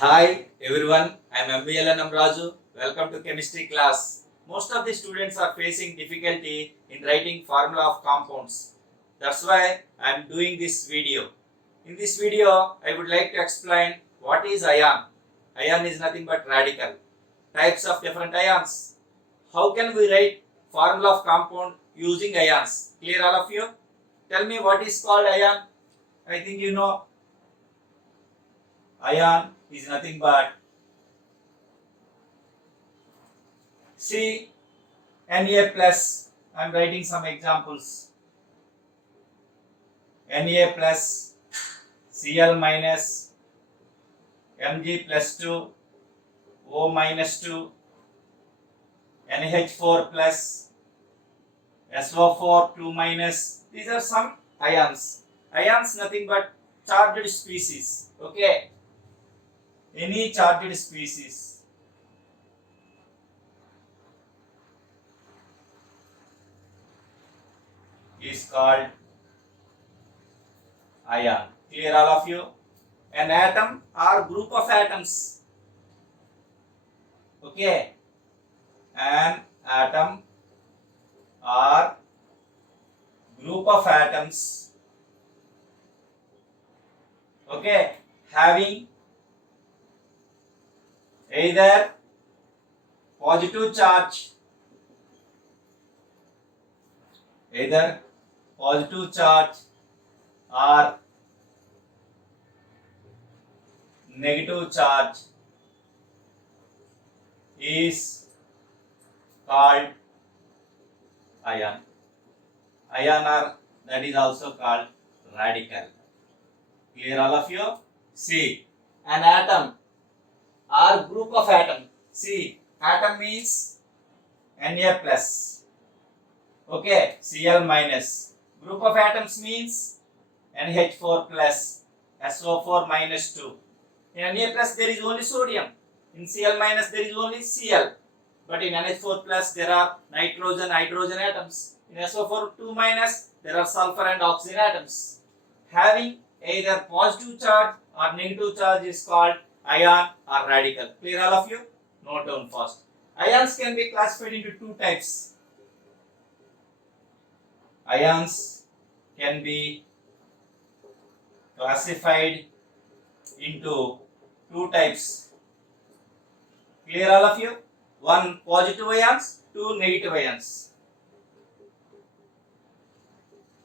Hi everyone, I am MBL Namraju. Welcome to chemistry class. Most of the students are facing difficulty in writing formula of compounds. That's why I am doing this video. In this video, I would like to explain what is ion. Ion is nothing but radical. Types of different ions. How can we write formula of compound using ions? Clear all of you? Tell me what is called ion. I think you know ion is nothing but C Na plus, I am writing some examples. Na plus, Cl minus, Mg plus 2, O minus 2, NH4 plus, SO4 2 minus. These are some ions. Ions nothing but charged species. Okay. Any charged species is called ion. Clear all of you? An atom or group of atoms. Okay. An atom or group of atoms, okay, having either positive charge, or negative charge is called ion. Ion or that is also called radical. Clear all of you? See, an atom or group of atom. See, atom means Na plus. Okay, Cl minus. Group of atoms means NH4 plus, SO4 minus 2. In Na plus there is only sodium. In Cl minus there is only Cl. But in NH4 plus there are nitrogen, hydrogen atoms. In SO4 2 minus there are sulfur and oxygen atoms. Having either positive charge or negative charge is called ion or radical. Clear all of you? Note down first. Ions can be classified into two types. Ions can be classified into two types. Clear all of you? One positive ions, two negative ions.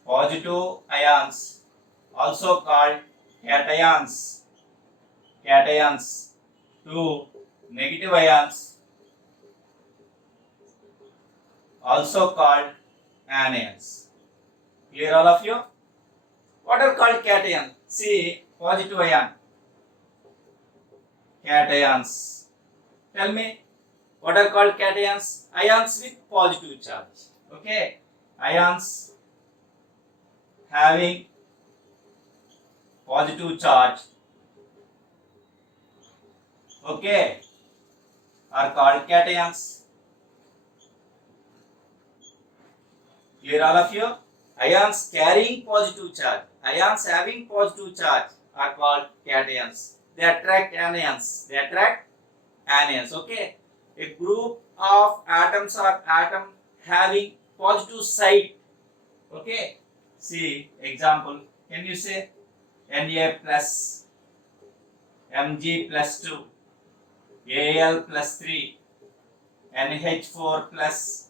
Positive ions, also called cations. Two negative ions, also called anions. Clear all of you? What are called cations? See, positive ion, cations. Tell me, what are called cations? Ions with positive charge. Okay, ions having positive charge, okay, are called cations. Clear all of you? Ions carrying positive charge, ions having positive charge are called cations. They attract anions. Okay. A group of atoms or atom having positive side. Okay. See example. Can you say Na plus, Mg plus 2, Al plus 3, NH4 plus.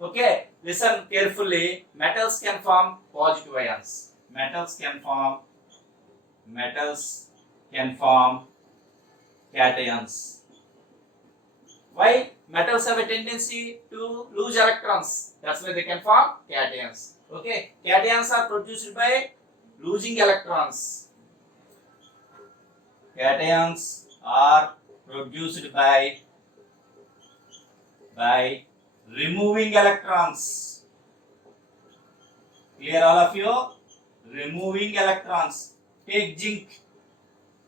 Okay, listen carefully. Metals can form positive ions. Metals can form cations. Why? Metals have a tendency to lose electrons. That's why they can form cations. Okay, cations are produced by losing electrons. Cations are produced by removing electrons. Clear all of you? Removing electrons. Take zinc.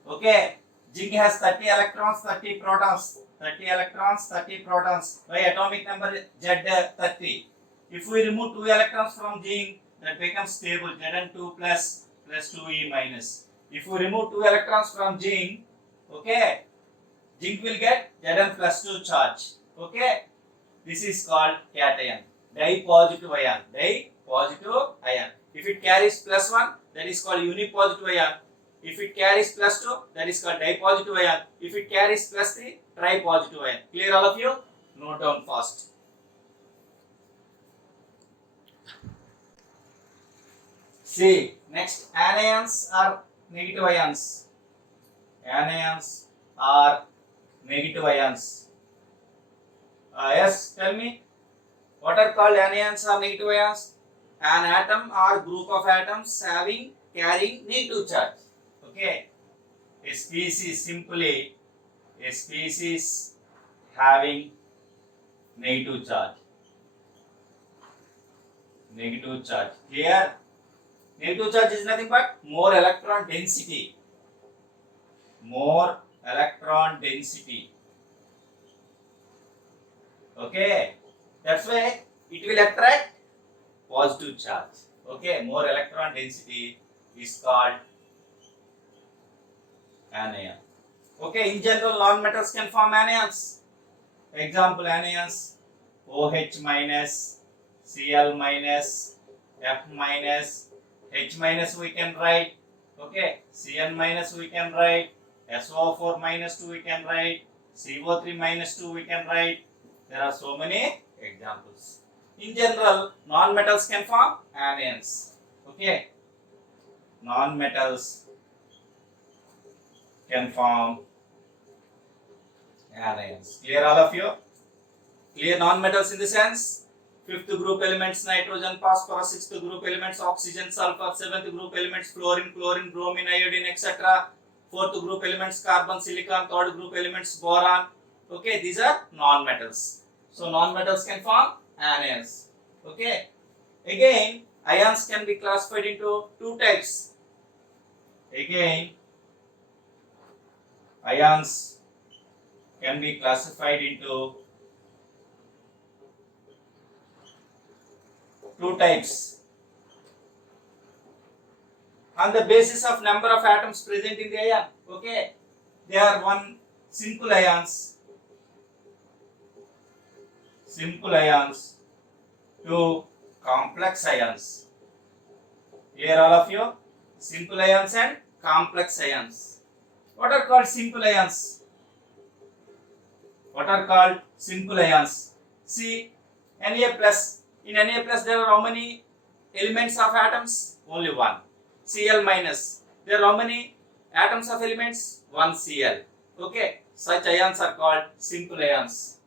Okay, zinc has 30 electrons, 30 protons. 30 electrons, 30 protons. By atomic number Z30. If we remove 2 electrons from zinc, that becomes stable. Zn2 plus 2e minus. If we remove 2 electrons from zinc, Okay, zinc will get Zn plus 2 charge. Okay, this is called cation, di-positive ion. Di-positive ion. If it carries plus 1, that is called unipositive ion. If it carries plus 2, that is called di-positive ion. If it carries plus 3, tri-positive ion. Clear all of you? Note down fast. See, next, anions are negative ions. Anions are negative ions. Yes, tell me, what are called anions or negative ions? An atom or group of atoms carrying negative charge. Okay, a species simply a species having negative charge. Negative charge. Here, negative charge is nothing but more electron density. More electron density. Okay, that's why it will attract positive charge. Okay, more electron density is called anion. Okay, in general, non-metals can form anions. Example anions: OH minus, Cl minus, F minus, H minus we can write. Okay, Cn minus we can write, SO4 minus 2 we can write, CO3 minus 2 we can write. There are so many examples. In general, non-metals can form anions. Okay, non-metals can form anions. Clear all of you? Clear non-metals in the sense, fifth group elements nitrogen, phosphorus, sixth group elements oxygen, sulfur, seventh group elements fluorine, chlorine, bromine, iodine, etc. Fourth group elements carbon, silicon, third group elements boron. Okay, these are non-metals. So non-metals can form anions. Okay. Again, ions can be classified into two types. Again, ions can be classified into two types on the basis of number of atoms present in the ion. Okay, they are one simple ions, two complex ions. Clear all of you? Simple ions and complex ions. What are called simple ions? What are called simple ions? See, Na plus. In Na plus there are how many elements of atoms? Only one. Cl minus. There are how many atoms of elements? One Cl. Okay, such ions are called simple ions.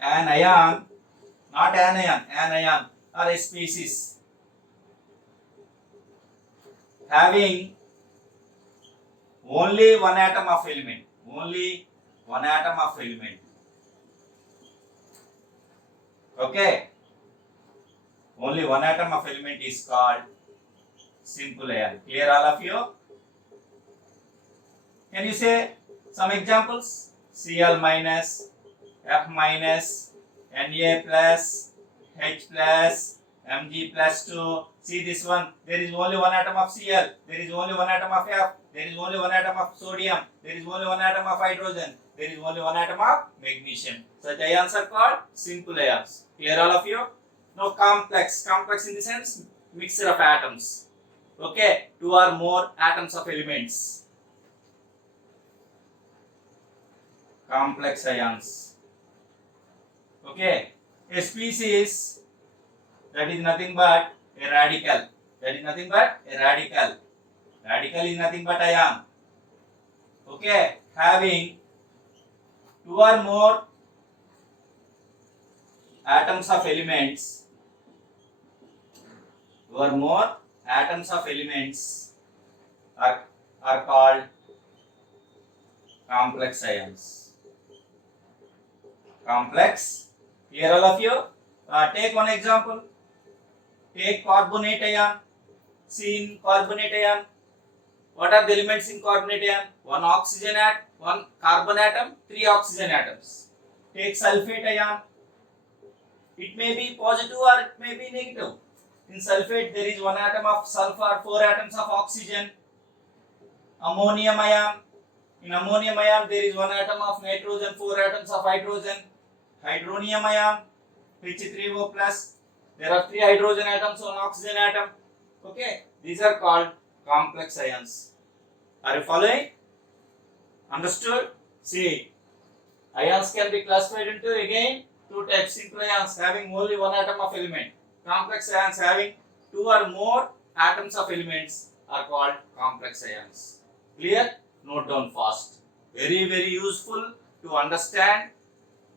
An ion, not anion, anion or a species having only one atom of element. Only one atom of element. Okay. Only one atom of element is called simple ion. Clear all of you? Can you say some examples? Cl minus, F minus, Na plus, H plus, Mg plus 2. See this one. There is only one atom of Cl. There is only one atom of F. There is only one atom of sodium. There is only one atom of hydrogen. There is only one atom of magnesium. Such ions are called simple ions. Clear all of you? Now complex. Complex in the sense mixture of atoms. Okay, two or more atoms of elements. Complex ions. Okay, a species that is nothing but a radical. That is nothing but a radical. Radical is nothing but ion. Okay, having two or more atoms of elements. Two or more atoms of elements are called complex ions. Complex. Clear all of you? Take one example. Take carbonate ion. See in carbonate ion, what are the elements in carbonate ion? One oxygen atom, one carbon atom, three oxygen atoms. Take sulfate ion. It may be positive or it may be negative. In sulfate, there is one atom of sulfur, four atoms of oxygen. ammonium ion. In ammonium ion, there is one atom of nitrogen, 4 atoms of hydrogen. Hydronium ion, H3O plus. There are 3 hydrogen atoms, 1 oxygen atom. Okay, these are called complex ions. Are you following? Understood? See, ions can be classified into again 2 types. Simple ions having only 1 atom of element. Complex ions having 2 or more atoms of elements are called complex ions. Clear? Note down fast. Very, very useful to understand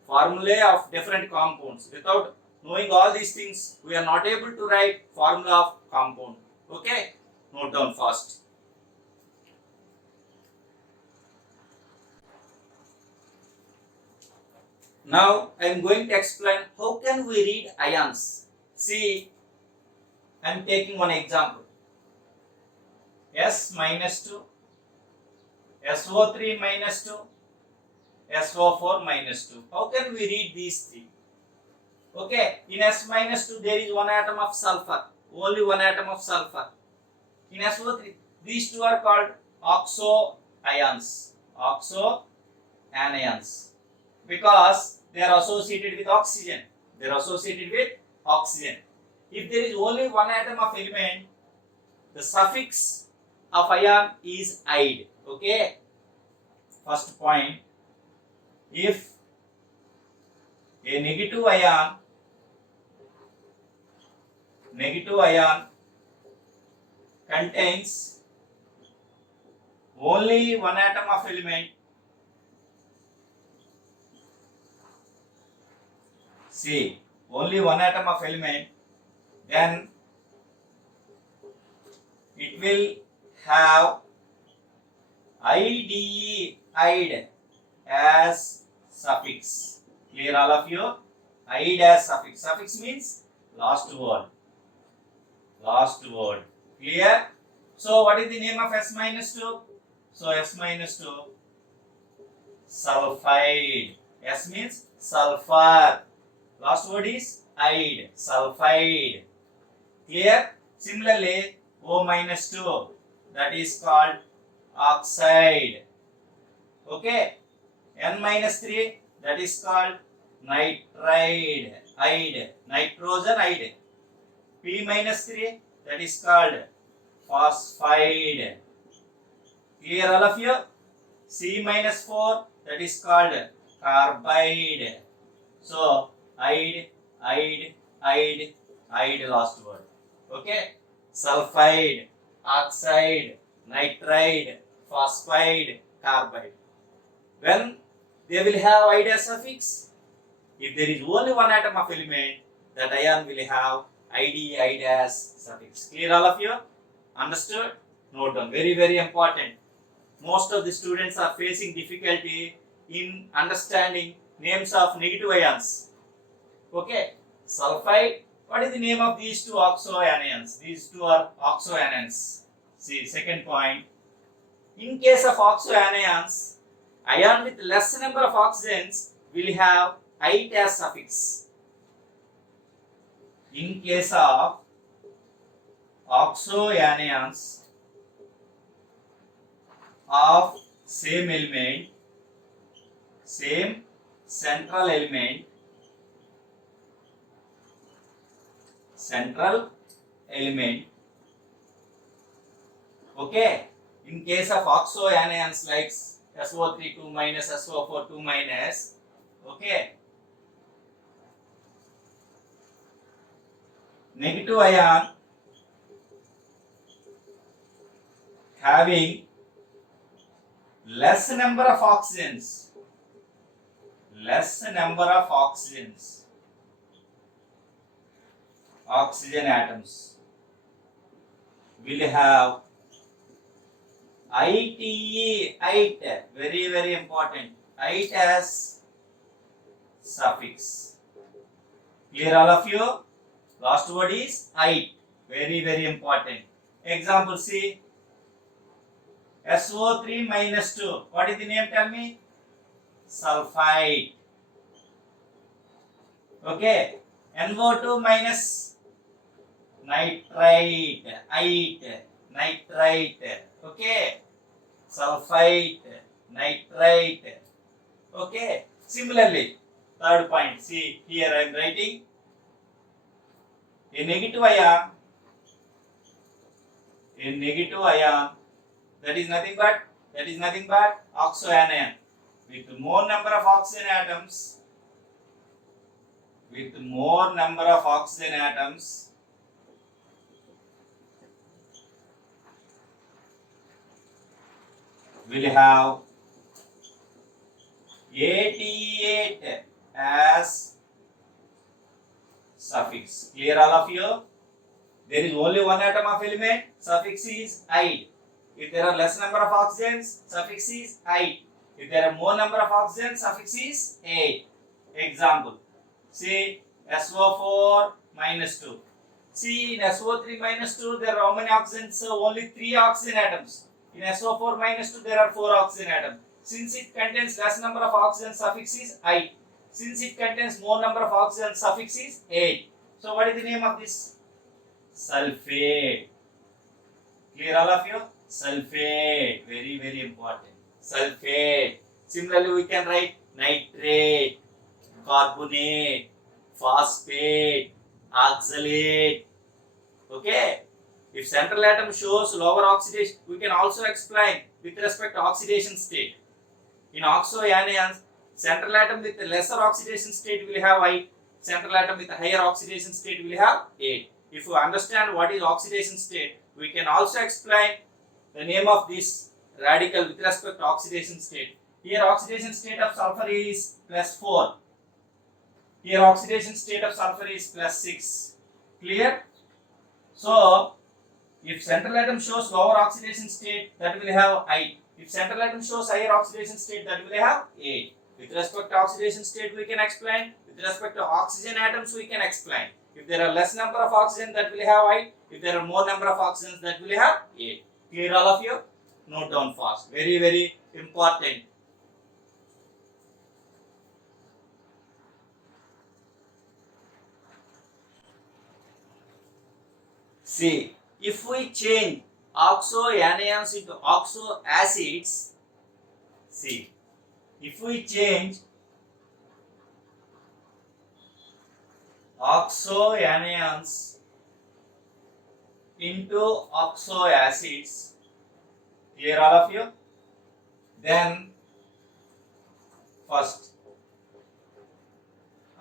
formulae of different compounds. Without knowing all these things, we are not able to write formula of compound. Okay? Note down fast. Now I am going to explain how can we read ions. See, I am taking one example. S minus 2, SO3 minus 2, SO4 minus 2. How can we read these three? Okay, in S minus 2 there is 1 atom of sulfur, only 1 atom of sulfur. In SO3, these two are called oxo ions, oxo anions, because they are associated with oxygen. They are associated with oxygen. If there is only 1 atom of element, the suffix of ion is "ide." Okay. First point: if a negative ion contains only 1 atom of element, see, only 1 atom of element, then it will have IDE, ide, as suffix. Clear all of you? Ide as suffix. Suffix means last word. Last word. Clear? So what is the name of S minus 2? So S minus 2, sulfide. S means sulfur. Last word is ide, sulfide. Clear? Similarly, O minus 2, that is called oxide. Okay? N minus 3, that is called nitride, ide, nitrogen ide. P minus 3, that is called phosphide. Clear all of you? C minus 4, that is called carbide. So, ide, last word. Okay? Sulfide, oxide, nitride, phosphide, carbide. When they will have ide as suffix, if there is only 1 atom of element, that ion will have ide as suffix. Clear all of you? Understood? Note down. Very, very important. Most of the students are facing difficulty in understanding names of negative ions. Okay? Sulfide. What is the name of these two oxo anions? These two are oxo anions. See, second point. In case of oxo anions, ion with less number of oxygens will have ite as suffix. In case of oxo anions of same element, same central element, okay, in case of oxo anions like SO3 2 minus, SO4 2 minus, okay, negative ion having less number of oxygens, oxygen atoms will have ite, very, very important, ite as suffix. Clear all of you? Last word is ite, very, very important. Example C, SO3 minus 2. What is the name? Tell me. Sulfide. Okay. NO2 minus nitrite. Nitrite. Okay. sulfite, nitrite. Okay. Similarly, third point. See here I am writing a negative ion. A negative ion that is nothing but oxoanion with more number of oxygen atoms. With more number of oxygen atoms, will have 88 as suffix. Clear all of you? There is only one atom of element, suffix is "ide". If there are less number of oxygens, suffix is "ide". If there are more number of oxygens, suffix is "ate". Example. See SO4 minus 2. See in SO3 minus 2 there are how many oxygens? Only 3 oxygen atoms. In SO4 minus 2 there are 4 oxygen atoms. Since it contains less number of oxygen, suffix is "ide". Since it contains more number of oxygen, suffix is "ate". So what is the name of this? Sulfate. Clear all of you? Sulfate. Very, very important. Sulfate. Similarly, we can write nitrate, carbonate, phosphate, oxalate. Okay. If central atom shows lower oxidation, we can also explain with respect to oxidation state. In oxoanions, central atom with lesser oxidation state will have I. Central atom with higher oxidation state will have 8. If you understand what is oxidation state, we can also explain the name of this radical with respect to oxidation state. Here oxidation state of sulfur is +4. Here oxidation state of sulfur is +6. Clear? So, if central atom shows lower oxidation state, that will have I. If central atom shows higher oxidation state, that will have 8. With respect to oxidation state, we can explain. With respect to oxygen atoms, we can explain. If there are less number of oxygen, that will have I. If there are more number of oxygens, that will have 8. Clear all of you? Note down fast. Very, very important. See, if we change oxoanions into oxoacids, see, if we change oxoanions into oxoacids, clear all of you? Then first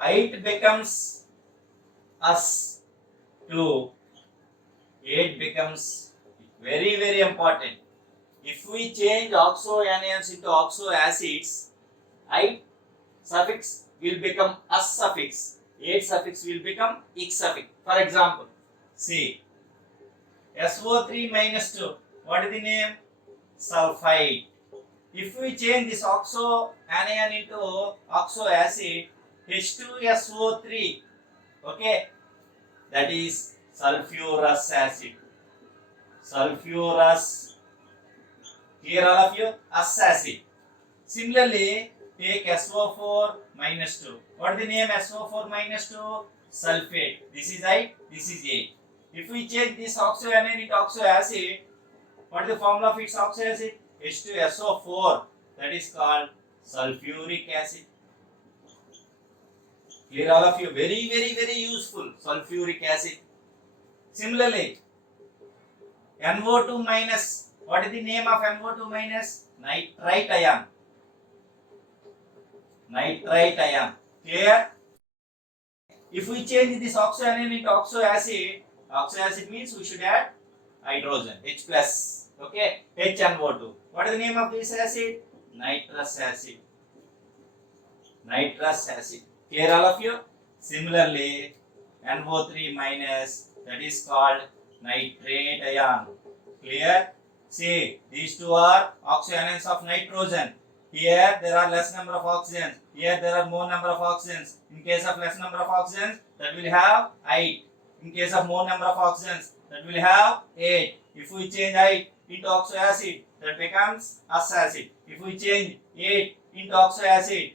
it becomes us to 8 becomes very, very important. If we change oxoanions into oxoacids, I suffix will become us suffix. 8 suffix will become X suffix. For example, see SO3 minus 2. What is the name? Sulfite. If we change this oxoanion into oxoacid, H2SO3, okay, that is sulfurous acid. Sulfurous. Clear all of you? Us acid. Similarly, take SO4 minus 2. What is the name SO4 minus 2? Sulfate. This is I, this is A. If we change this oxoanion into oxoacid, what is the formula of its oxoacid? H2SO4. That is called sulfuric acid. Clear all of you? Very, very, very useful. Sulfuric acid. Similarly, NO2 minus. What is the name of NO2 minus? Nitrite ion. Nitrite ion. Clear? If we change this oxoanion into oxoacid, oxoacid means we should add hydrogen, H plus. Okay, HNO2. What is the name of this acid? Nitrous acid. Nitrous acid. Clear all of you? Similarly, NO3 minus, that is called nitrate ion. Clear? See, these two are oxoanions of nitrogen. Here there are less number of oxygens. Here there are more number of oxygens. In case of less number of oxygens, that will have 8. In case of more number of oxygens, that will have 8. If we change 8 into oxoacid, that becomes us acid. If we change 8 into oxoacid,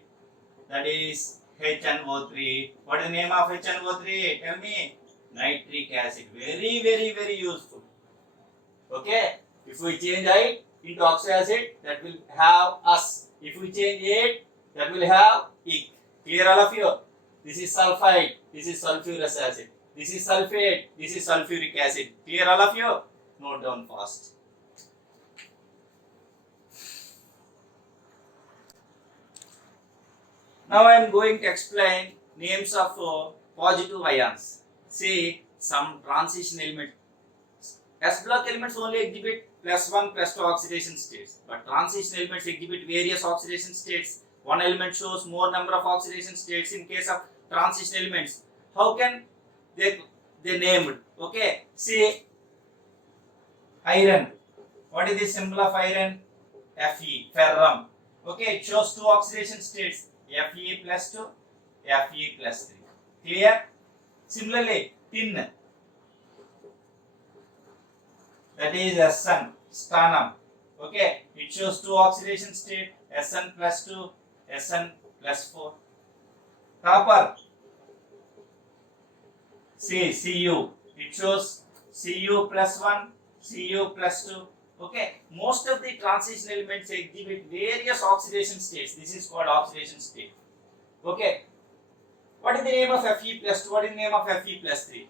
that is HNO3. What is the name of HNO3? Tell me. Nitric acid. Very, very, very useful. Okay. If we change I, into oxalic acid, that will have us. If we change it, that will have ic. Clear all of you? This is sulfide, this is sulfurous acid. This is sulfate, this is sulfuric acid. Clear all of you? Note down fast. Now I am going to explain names of positive ions. See, some transition element. S block elements only exhibit +1, +2 oxidation states, but transition elements exhibit various oxidation states. One element shows more number of oxidation states in case of transition elements. How can they named? Okay, see, iron. What is the symbol of iron? Fe, ferrum. Okay, it shows two oxidation states, Fe +2, Fe +3. Clear? Similarly, tin, that is Sn, stannum. Okay, it shows two oxidation state, Sn +2, Sn +4. Copper, see, Cu, it shows Cu +1, Cu +2. Okay, most of the transition elements exhibit various oxidation states. This is called oxidation state. Okay, what is the name of Fe +2? What is the name of Fe +3?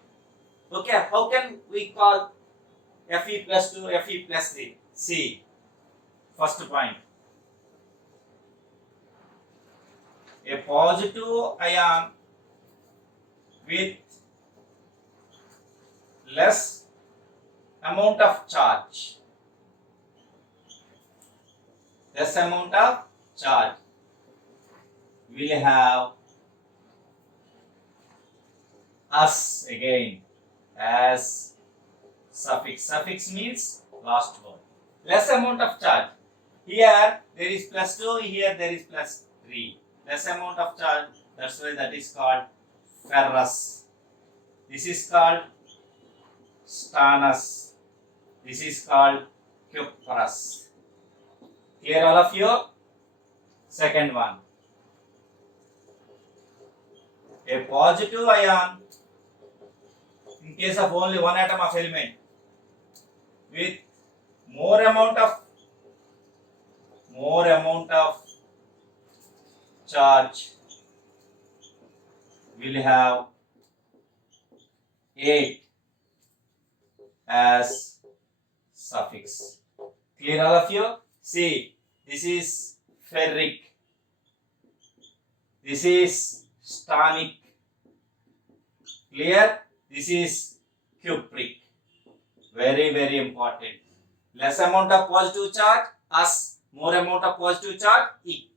Okay, how can we call Fe +2, Fe +3? See, first point. A positive ion with less amount of charge. Less amount of charge will have us again as suffix. Suffix means last word. Less amount of charge. Here there is +2, here there is +3. Less amount of charge, that's why that is called ferrous. This is called stannous. This is called cuprous. Clear all of you? Second one. A positive ion in case of only one atom of element with more amount of charge will have 8 as suffix. Clear all of you? See, this is ferric, this is stannic. Clear? This is cupric. Very, very important. Less amount of positive charge, us. More amount of positive charge, ic.